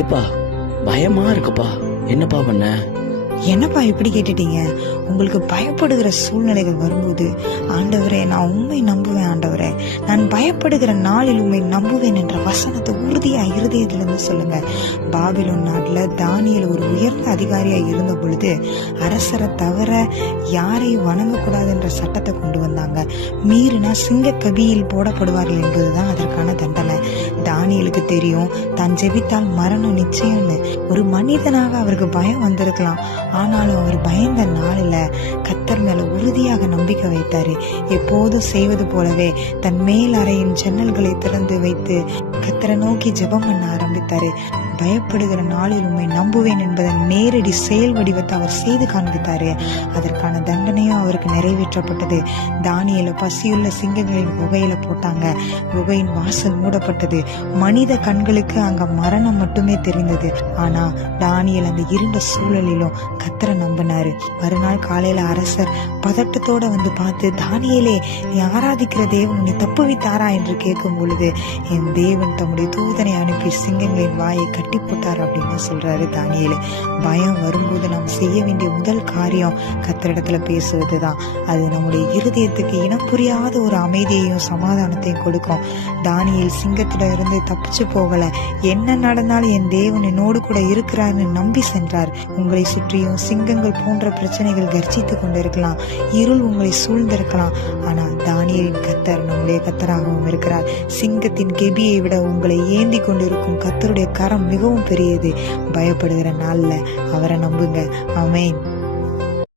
ஏப்பா பயமா இருக்குப்பா, என்னப்பா பண்ண? என்னப்பா இப்படி கேட்டுட்டீங்க? உங்களுக்கு பயப்படுகிற சூழ்நிலைகள் வரும்போது, ஆண்டவரே நான் உண்மை நம்புவேன், ஆண்டவரே நான் பயப்படுகிற நாளில் உண்மை நம்புவேன் என்ற வசனத்தை உறுதியா இருதயத்திலிருந்து சொல்லுங்க. பாபிலோன் நாட்டுல தானியேல் ஒரு உயர்ந்த அதிகாரியா இருந்த பொழுது அரசரை தவிர யாரையும் வணங்கக்கூடாது என்ற சட்டத்தை கொண்டு வந்தாங்க. மீறினா சிங்க கபியில் போடப்படுவார்கள் என்பதுதான் அதற்கான தண்டனை. தானியேலுக்கு தெரியும் தான் ஜெபித்தால் மரணம் நிச்சயம்னு. ஒரு மனிதனாக அவருக்கு பயம் வந்திருக்கலாம், ஆனாலும் அவர் பயந்த நாளில் கர்த்தர் மேல உறுதியாக நம்பிக்கை வைத்தாரு. எப்போதும் செய்வது போலவே தன் மேல் அறையின் ஜன்னல்களை திறந்து வைத்து கர்த்தரை நோக்கி ஜெபம் பண்ண ஆரம்பித்தாரு. பயப்படுகிற நாளில் உண்மை நம்புவேன் என்பதை நேரடி செயல் வடிவத்தை அவர் செய்து காண்பித்தாரு. அதற்கான தண்டனையும் அவருக்கு நிறைவேற்றப்பட்டது. தானியேலை பசியுள்ள சிங்கங்களின் குகையில போட்டாங்க. குகையின் வாசல் மூடப்பட்டது. மனித கண்களுக்கு அங்க மரணம் மட்டுமே தெரிந்தது. ஆனா தானியேல் அந்த இருண்ட சூழலிலும் கர்த்தரை நம்பினாரு. மறுநாள் காலையில அரசர் பதட்டத்தோட வந்து பார்த்து, தானியேலே நீ ஆராதிக்கிற தேவன் உன்னை தப்புவித்தாரா என்று கேட்கும் பொழுது, என் தேவன் தம்முடைய தூதனை அனுப்பி சிங்கங்களின் வாயை கட்டி போட்டார் அப்படின்னு சொல்றாரு தானியேலு. பயம் வரும்போது நாம் செய்ய வேண்டிய முதல் காரியம் கர்த்தரிடத்துல பேசுவதுதான். அது நம்முடைய இருதயத்துக்கு இனம் புரியாத ஒரு அமைதியையும் சமாதானத்தையும் கொடுக்கும். தானியேல் சிங்கத்திட இருந்து தப்பிச்சு போகல. என்ன நடந்தாலும் என் தேவன் என்னோடு கூட இருக்கிறார்னு நம்பி சென்றார். உங்களை சுற்றியும் சிங்கங்கள் போன்ற பிரச்சனைகள் கர்ஜித்து கொண்டிருக்கலாம், இருள் உங்களை சூழ்ந்திருக்கலாம். ஆனா தானியேலின் கர்த்தர் நம்முடைய கர்த்தராகவும் இருக்கிறார். சிங்கத்தின் கெபியை விட உங்களை ஏந்தி கொண்டிருக்கும் கர்த்தருடைய கரம் மிகவும் பெரியது. பயப்படுகிற நாள்ல அவரை நம்புங்க. ஆமென்.